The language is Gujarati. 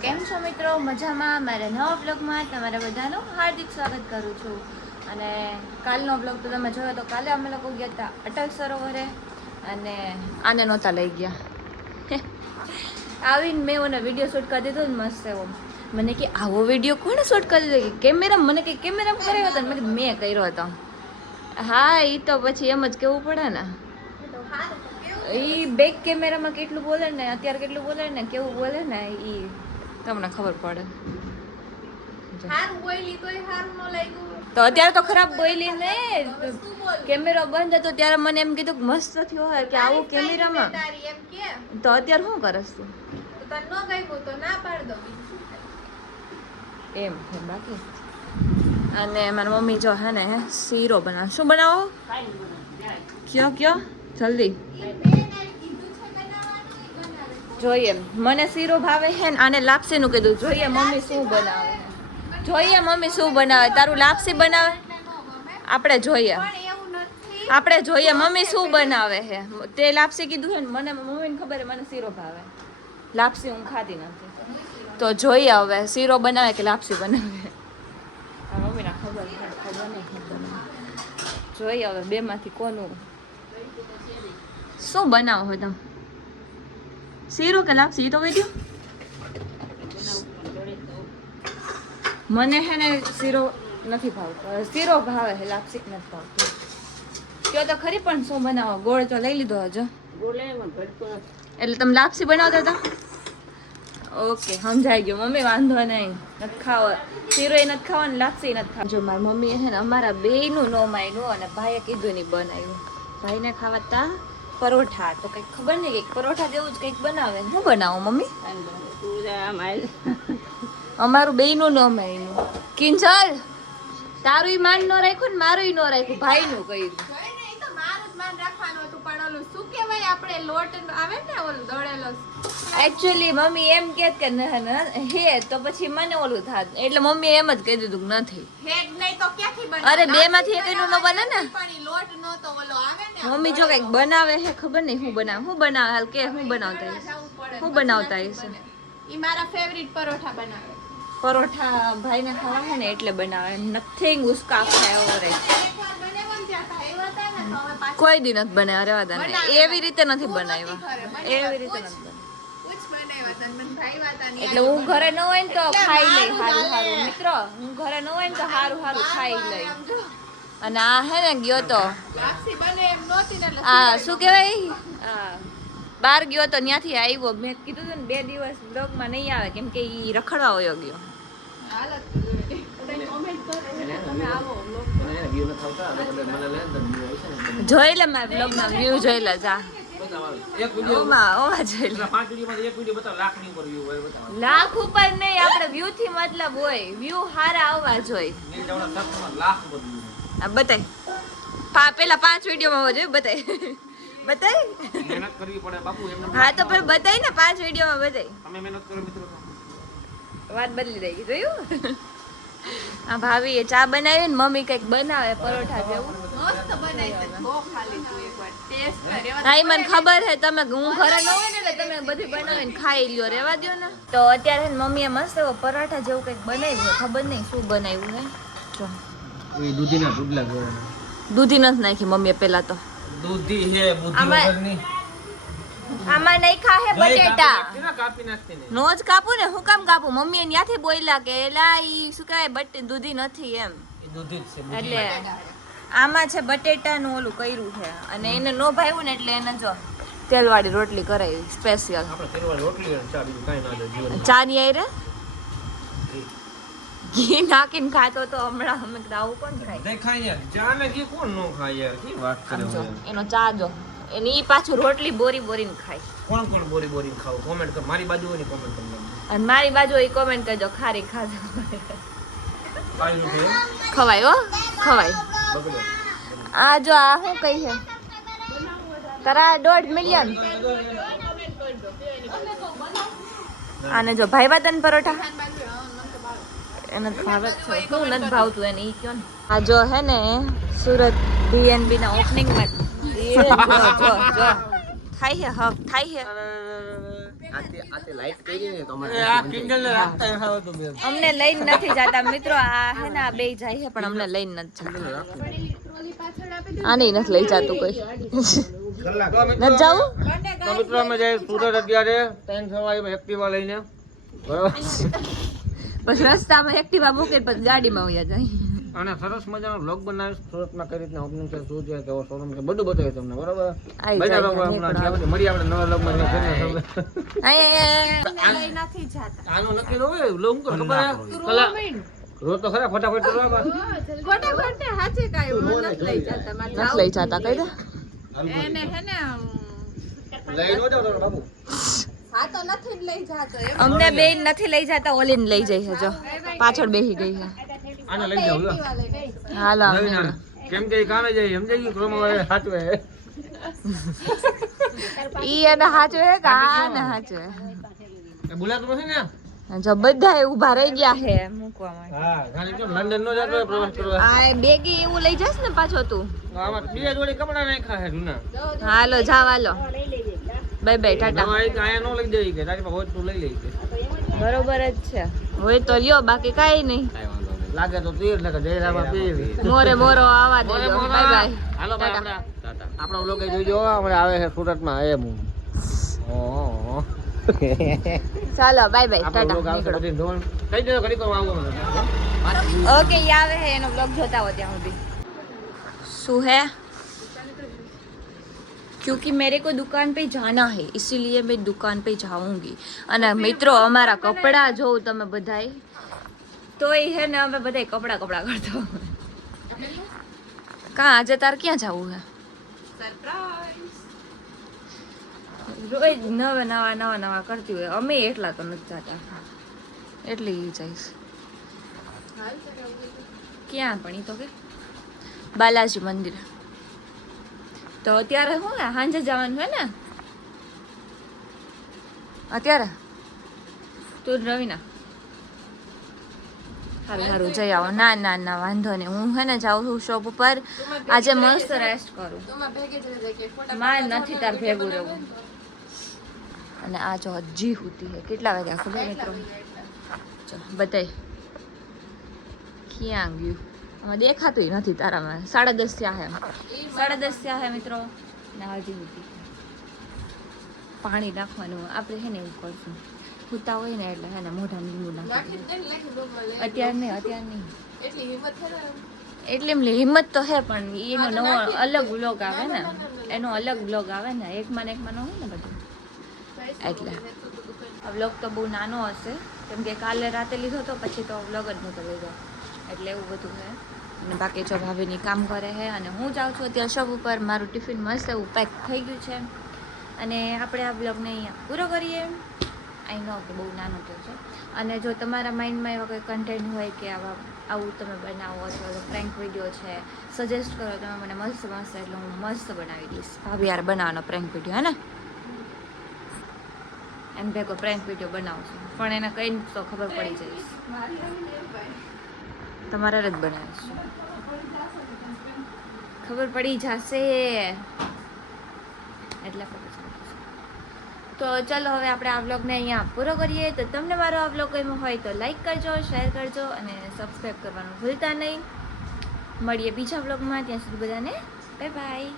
કેમ છો મિત્રો? મજામાં? મારા નવા બ્લોગમાં તમારા બધાનું હાર્દિક સ્વાગત કરું છું. અને કાલનો બ્લોગ તો તમે જોયો તો કાલે અમે લોકો ગયા હતા અટલ સરોવરે અને આને નહોતા લઈ ગયા. આવીને મેં ઓને વિડીયો શૂટ કરી દીધો ને મસ્ત એવો. મને કે આવો વિડીયો કોણે શૂટ કરી દીધો? કે કેમેરા મને કે કેમેરા કર્યો હતો ને મેં કર્યો હતો. હા એ તો પછી એમ જ કેવું પડે ને. એ બેક કેમેરામાં કેટલું બોલે ને અત્યારે કેટલું બોલે ને કેવું બોલે ને એ તમને ખબર પડે. તો અત્યારે તો ખરાબ બોલી ને કેમેરો બંધ હતો ત્યારે મને એમ કીધું કે મસ્ત થયો હોય કે આવું કેમેરામાં. તો અત્યારે શું કરસ તું? એમ છે બાકી. અને મારી મમ્મી જો હે ને શીરો બનાવે. શું બનાવો? કયો કયો જલ્દી જોઈએ. મને શીરો ભાવે છે ને આને લાપસી નું કીધું. જોઈએ મમ્મી શું બનાવે. જોઈએ મમ્મી શું બનાવે. તારું લાપસી બનાવે? આપણે જોઈએ મમ્મી શું બનાવે છે. તે લાપસી કીધું છે ને મને મમ્મીને ખબર છે મને શીરો ભાવે. લાપસી હું ખાતી નથી તો જોઈએ હવે શીરો બનાવે કે લાપસી બનાવે. મમ્મીને ખબર નહીં. જોઈએ હવે બે માંથી કોનું શું બનાવો હોય તમે? શીરો કે લાપસી તો કહી દો. મને હે ને શીરો નથી ભાવતો. શીરો ભાવે છે લાપસી નથી ભાવતું. કયો તો ખરી પણ શું બનાવો? ગોળ તો લઈ લીધો હજો. એટલે તમે લાપસી બનાવતા હતા? ઓકે સમજાઈ ગયું મમ્મી વાંધો નહીં. નથી ખાવો શીરો એ નથી ખાવા ને લાપસી નથી ખાવા. જો મારી મમ્મી છે ને અમારા બેયનું નો માયનું અને ભાઈએ કીધું નહીં બનાવ્યું. ભાઈને ખાવા તા પરોઠા તો કંઈક ખબર નહીં કંઈક પરોઠા જેવું જ કંઈક બનાવે. શું બનાવો મમ્મી? અમારું બેયનું નો માયનું. કિંજલ તારું માન નો રાખ્યું ને મારું નો રાખ્યું. ભાઈનું કહ્યું. એકચ્યુઅલી મમ્મી એમ કે હે તો પછી મને ઓલું થાત એટલે મમ્મી એમ જ કહી દીધું નથી. અરે બે માંથી એક નો બને ને. મમ્મી જો કઈક બનાવે હે ખબર નહીં શું બનાવે. શું બનાવે હાલ કે શું બનાવતા શું બનાવતા હશે? ઈ મારા ફેવરિટ પરોઠા બનાવે. પરોઠા ભાઈને ખાવા છે ને એટલે બનાવે. નથિંગ ઉસકા ખાયો રે. કોઈ દી નથી બનાવ્યા રેવા દે. એવી રીતે નથી બનાવ્યા. એવી રીતે નથી. એટલે હું ઘરે ન હોય ને તો ખાઈ લઈ હારું હારું. મિત્રો હું ઘરે ન હોય ને તો હારું હારું ખાઈ લઈ. અને આ હે ને ગયો તો આ શું કહેવાય બહાર ગયો તો ત્યાંથી આવ્યો. મેં કીધું હતું ને 2 દિવસ બ્લોગમાં નહીં આવે કેમ કે એ રખડવા વયો ગયો. જોઈ લે મારા બ્લોગમાં વ્યૂ જોઈ લે જા. લાખ ઉપર નહીં આપણે વ્યૂ થી મતલબ હોય. વ્યૂ સારા આવવા જોઈએ. બતાય પેલા 5 વિડીયોમાં હોવો જોઈએ. બતાય બતાય મહેનત કરવી પડે બાપુ. હા તો પણ બતાય ને 5 વિડીયોમાં બતાય. તમે મહેનત કરો મિત્રો. વાત બદલી રહી જોયું. આ ભાભી એ ચા બનાવી ને મમ્મી કઈક બનાવે પરોઠા જેવું મસ્ત બનાવી. હા એ મને ખબર છે તમે હું ઘરે ન હોય ને એટલે તમે બધું બનાવીને ખાઈ લ્યો. રેવા દો ને. તો અત્યારે મમ્મીએ મસ્ત પરાઠા જેવું કઈક બનાવ્યું. ખબર નહીં શું બનાવ્યું હે. જો દૂધીના પુડલા દૂધી નથી નાખી મમ્મીએ પેલા તો. દૂધી હે બુદ્ધિ વગરની. આમાં નહીં ખાહે બટેટા. નો જ કાપું ને. હું કામ કાપું? મમ્મીએ ત્યાંથી બોલ્યા કે એલા ઈ શું કહેવાય દૂધી નથી એમ. એટલે આમાં છે બટેટાનું ઓલું કર્યું છે અને એને નો ભાવ્યું ને એટલે એને જો તેલવાળી રોટલી કરાવી સ્પેશિયલ. ચા ની આઈ રે ઘી નાખીને ખાતો તો હમણાં અમે આવું કોણ ખાય? એનો ચા જો એની પાછું રોટલી બોરી બોરીને ખાય. કોણ કોણ બોરી બોરીને ખાવ? કોમેન્ટ કર. મારી બાજુ હોય કોમેન્ટ કર. અને મારી બાજુ હોય કોમેન્ટ કરજો. ખારી ખાજો ખવાય હો ખવાય. આ જો આ શું કઈ છે તારા 1.5 મિલિયન. આને જો ભાઈ વાતન પરોઠા એને ભાવે છે. શું નથી ભાવતું એને ઈ કયો ને. આ જો હે ને સુરત BNB ના ઓપનિંગ માં થાય છે હક થાય છે. આતે લાઈટ કરી ને તમારે અમને લઈને નથી જતા મિત્રો. આ હે ને આ બે જાય છે પણ અમને લઈને નથી જતા. આને નથી લઈ જતું કોઈ. નથી જાવું તો મિત્રો અમે જઈએ સુરત અત્યારે 3 સવારે એક્ટિવા લઈને. બરાબર. પછી રસ્તામાં એક્ટિવા મૂકે પછી ગાડીમાં વયા જાય. અને સરસ મજાનો બ્લોગ બનાવીશ સુરતમાં કઈ રીતના ઓપનિંગ છે, શું છે, કેવો શોરૂમ છે, બધું બતાવીશ તમને. બરાબર. મળીએ આપણે નવા બ્લોગમાં. આનો નક્કી ન હોય બ્લોગ ખબર કલા રોજ તો ખરા ફટાફટ કરવા નથી લઈ જતા કઈ દે લઈ નો જાવ બાબુ. અમને બે નથી લઈ જતા. ઓલીને લઈ જાય છે જો પાછળ બેસી ગઈ છે. આને લઈ જાવ હાલો કેમ કે કામે જાય એમ જઈ ક્રોમો સાચવે ઈ એને હાચવે કે આને હાચવે. બોલાતું નથી ને જો બધા ઊભા રહી ગયા છે મૂકવા માટે. હા ગાડી તો લંડન નો જતો પ્રવાસ કરવા. આ બેગી એવું લઈ જઈશ ને પાછો તું. આમાં બે જોડી કપડા નાખ્યા છે જૂના. હાલો જાવ હાલો બાય બાય ટાટા. તમારે આયા નો લઈ જઈ કે તારી પાસે હોય તું લઈ લઈ કે બરોબર જ છે. હોય તો લ્યો બાકી કાઈ નહીં. લાગે તો તીર લાગે જયરામાં પીવી મોરે મોરો આવા દેજો. Bye bye. હાલો ભાઈ આપણો વ્લોગ જોઈજો. આપણે આવે છે સુરતમાં એમ. ઓહો ચાલો બાય બાય આપણો વ્લોગ ટાટા. આવશે બધી ધોણ કઈ દેજો ઘડી કરવા આવું મને. ओके ये आवे है एनो ब्लॉग જોતા हो ત્યાં સુધી. શું है क्योंकि मेरे को दुकान पे जाना है इसीलिए मैं दुकान पे जाऊंगी. અને મિત્રો અમારા કપડા જોઉં તમે બધાય તોય હે ને અમે બધાય કપડા કરતો. કા આજે તાર ક્યાં જાવું હે? સરપ્રાઈઝ. રોજ નવા કરતી હોય. અમે એટલા તો નથી જતા એટલે ઈ જઈશ. ક્યાં પણ ઈ તો કે બાલાજી મંદિર. તો અત્યારે શું હે સાંજે જવાનું છે ને અત્યારે તું રવિના સારું જઈ આવો. ના વાંધો નહીં. હું હે ને જાઉં છું શોપ ઉપર. આજે મસ્ત રેસ્ટ કરું. મારે નથી તાર ભેગું રહેવું. અને આ જો હજી સુધી છે. કેટલા વાગ્યા ખબર મિત્રો? બતાય ક્યાં ગયું? આમાં દેખાતું નથી તારામાં. 10:30 થયા હે. 10:30 થયા હે મિત્રો. ના હજી સુધી પાણી નાખવાનું આપણે છે ને એવું કરશું. સૂતા હોય ને એટલે હે ને મોઢામાં લીંબુ નાખી. અત્યારે નહીં એટલે એમ હિંમત તો હે પણ એનો નવો અલગ બ્લોગ આવે ને. એનો અલગ બ્લોગ આવે ને. એકમાં ને હોય ને બધું એટલે આ બ્લોગ તો બહુ નાનો હશે કેમ કે કાલે રાતે લીધો તો પછી તો બ્લોગ જ નહોતો લીધો એટલે એવું બધું છે. અને બાકી જો ભાભીની કામ કરે છે અને હું જાઉં છું અત્યારે શોપ ઉપર. મારું ટિફિન મસ્ત એવું પેક થઈ ગયું છે અને આપણે આ બ્લોગને અહીંયા પૂરો કરીએ. આઈ નો કે બહુ નાનો થયો છે. અને જો તમારા માઇન્ડમાં એવા કોઈ કન્ટેન્ટ હોય કે આવું તમે બનાવો અથવા તો પ્રેન્ક વિડીયો છે સજેસ્ટ કરો તમે મને મસ્ત એટલે હું મસ્ત બનાવી દઈશ. ભાભી યાર બનાવવાનો પ્રેન્ક વિડીયો હે ને એમ ભેગો પ્રેન્ક વિડીયો બનાવશું પણ એને કઈ તો ખબર પડી જઈશ. તમારે જ બનાવીશું ખબર પડી જશે એટલે તો ચલો હવે આપણે આ વ્લોગને અહીંયા પૂરો કરીએ. તો તમને મારો આ વ્લોગ ગમ્યો હોય તો લાઈક કરજો, શેર કરજો અને સબસ્ક્રાઈબ કરવાનું ભૂલતા નહીં. મળીએ બીજા વ્લોગમાં. ત્યાં સુધી બધાને બાય બાય.